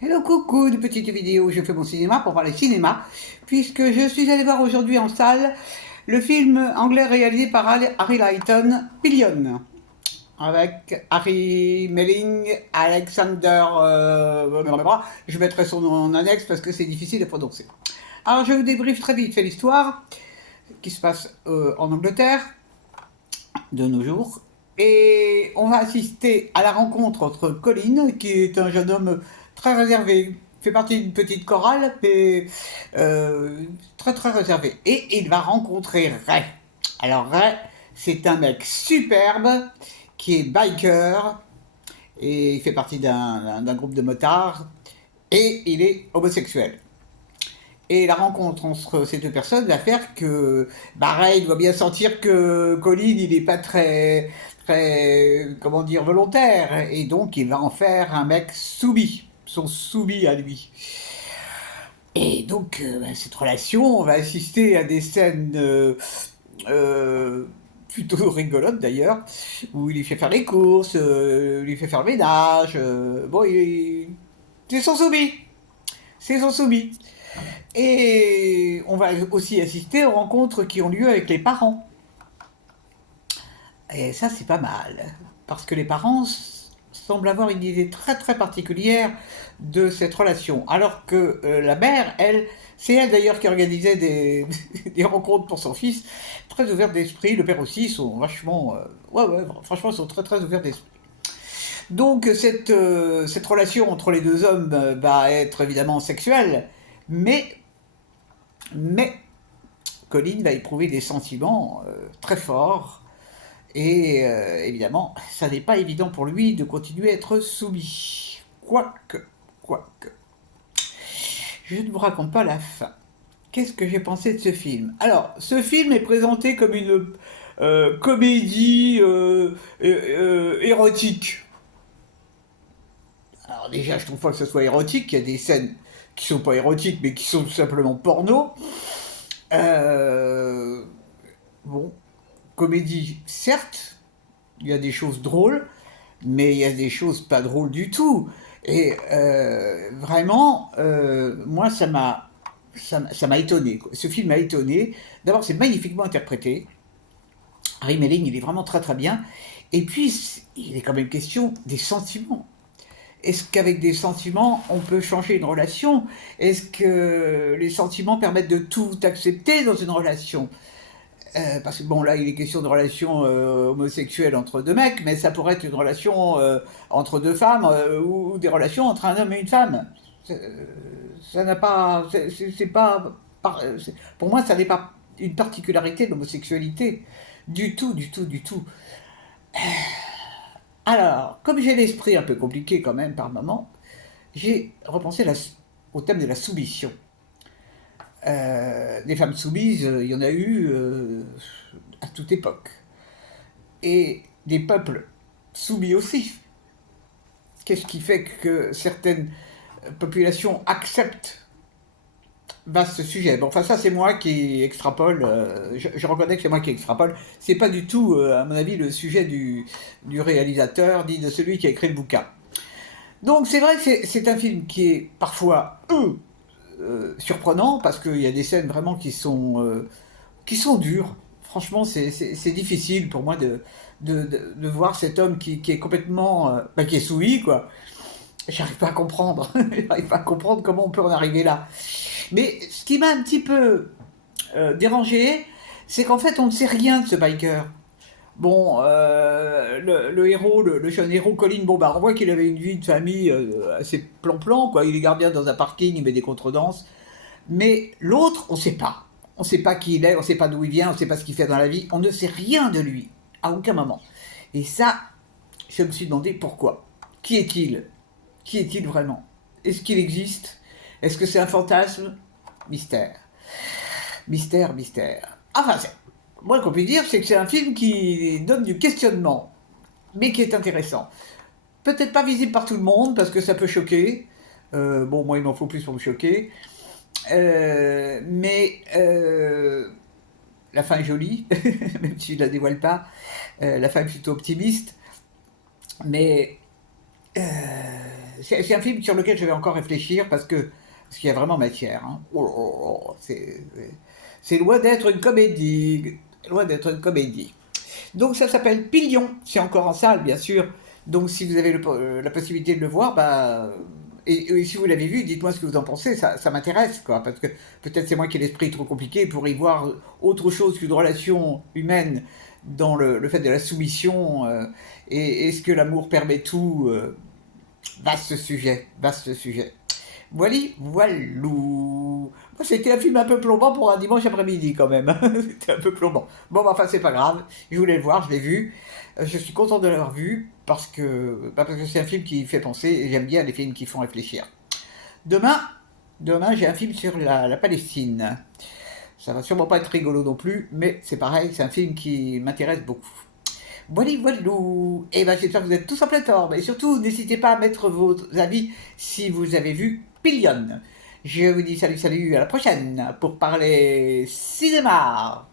Hello coucou, une petite vidéo où je fais mon cinéma pour parler cinéma, puisque je suis allé voir aujourd'hui en salle le film anglais réalisé par Harry Lighton, Pillion, avec Harry Melling, Alexander, je mettrai son nom en annexe parce que c'est difficile à prononcer. Alors je vous débriefe très vite fait l'histoire qui se passe en Angleterre de nos jours. Et on va assister à la rencontre entre Colin, qui est un jeune homme très réservé, fait partie d'une petite chorale, mais très très réservé. Et il va rencontrer Ray. Alors Ray, c'est un mec superbe, qui est biker, et il fait partie d'un groupe de motards, et il est homosexuel. Et la rencontre entre ces deux personnes va faire que, bah, Ray doit bien sentir que Colin, il n'est pas très, comment dire, volontaire. Et donc, il va en faire un mec soumis, son soumis à lui. Et donc, bah, cette relation, on va assister à des scènes euh, plutôt rigolotes d'ailleurs, où il lui fait faire les courses, il lui fait faire le ménage. Bon, c'est son soumis. C'est son soumis. Et on va aussi assister aux rencontres qui ont lieu avec les parents. Et ça, c'est pas mal. Parce que les parents semblent avoir une idée très très particulière de cette relation. Alors que la mère, elle, c'est elle d'ailleurs qui organisait des rencontres pour son fils, très ouverte d'esprit. Le père aussi, ils sont vachement. Ouais, franchement, ils sont très très ouverts d'esprit. Donc cette relation entre les deux hommes va être évidemment sexuelle, mais Colin va éprouver des sentiments très forts et évidemment, ça n'est pas évident pour lui de continuer à être soumis. Quoique. Je ne vous raconte pas la fin. Qu'est-ce que j'ai pensé de ce film? Alors, ce film est présenté comme une comédie érotique. Alors déjà, je trouve pas que ce soit érotique. Il y a des scènes qui sont pas érotiques, mais qui sont tout simplement porno. Euh, bon, comédie, certes, il y a des choses drôles, mais il y a des choses pas drôles du tout. Et vraiment, moi, ça m'a étonné. Ce film m'a étonné. D'abord, c'est magnifiquement interprété. Harry Melling, il est vraiment très très bien. Et puis, il est quand même question des sentiments. Est-ce qu'avec des sentiments, on peut changer une relation? Est-ce que les sentiments permettent de tout accepter dans une relation? Parce que bon, là, il est question de relation homosexuelle entre deux mecs, mais ça pourrait être une relation entre deux femmes ou des relations entre un homme et une femme. Ça n'a pas. C'est pas. Pour moi, ça n'est pas une particularité de l'homosexualité. Du tout, du tout, du tout. Alors, comme j'ai l'esprit un peu compliqué quand même par moment, j'ai repensé au thème de la soumission. Des femmes soumises, il y en a eu à toute époque. Et des peuples soumis aussi. Qu'est-ce qui fait que certaines populations acceptent vaste sujet? Bon, enfin, ça, c'est moi qui extrapole. Je reconnais que c'est moi qui extrapole. C'est pas du tout, à mon avis, le sujet du réalisateur ni de celui qui a écrit le bouquin. Donc, c'est vrai que c'est un film qui est parfois surprenant parce qu'il y a des scènes vraiment qui sont dures. Franchement, c'est difficile pour moi de voir cet homme qui est complètement. Bah, qui est soumis, quoi. J'arrive pas à comprendre. J'arrive pas à comprendre comment on peut en arriver là. Mais ce qui m'a un petit peu dérangé, c'est qu'en fait, on ne sait rien de ce biker. Bon, le héros, le jeune héros Colin, bon, bah, on voit qu'il avait une vie de famille assez plan-plan, quoi. Il est gardien dans un parking, il met des contredanses. Mais l'autre, on ne sait pas. On ne sait pas qui il est, on ne sait pas d'où il vient, on ne sait pas ce qu'il fait dans la vie. On ne sait rien de lui, à aucun moment. Et ça, je me suis demandé pourquoi. Qui est-il? Qui est-il vraiment? Est-ce qu'il existe? Est-ce que c'est un fantasme? Mystère. Mystère, mystère. Enfin, moi, ce qu'on peut dire, c'est que c'est un film qui donne du questionnement, mais qui est intéressant. Peut-être pas visible par tout le monde, parce que ça peut choquer. Bon, moi, il m'en faut plus pour me choquer. Mais la fin est jolie, même si je ne la dévoile pas. La fin est plutôt optimiste. Mais c'est un film sur lequel je vais encore réfléchir parce qu'il y a vraiment matière. Hein. C'est loin d'être une comédie. Loin d'être une comédie. Donc ça s'appelle Pillion. C'est encore en salle, bien sûr. Donc si vous avez la possibilité de le voir, bah, et si vous l'avez vu, dites-moi ce que vous en pensez. Ça m'intéresse, quoi. Parce que peut-être c'est moi qui ai l'esprit trop compliqué pour y voir autre chose qu'une relation humaine dans le fait de la soumission. Et est-ce que l'amour permet tout vaste sujet, vaste sujet. Voilà, voilou. C'était un film un peu plombant pour un dimanche après-midi quand même. C'était un peu plombant. Bon, bah, enfin, c'est pas grave. Je voulais le voir, je l'ai vu. Je suis content de l'avoir vu parce que c'est un film qui fait penser et j'aime bien les films qui font réfléchir. Demain, demain j'ai un film sur la Palestine. Ça va sûrement pas être rigolo non plus, mais c'est pareil, c'est un film qui m'intéresse beaucoup. Voilà, voilou. Et ben j'espère que vous êtes tous en pleine forme. Et surtout, n'hésitez pas à mettre vos avis si vous avez vu Pillion. Je vous dis salut, salut, à la prochaine pour parler cinéma.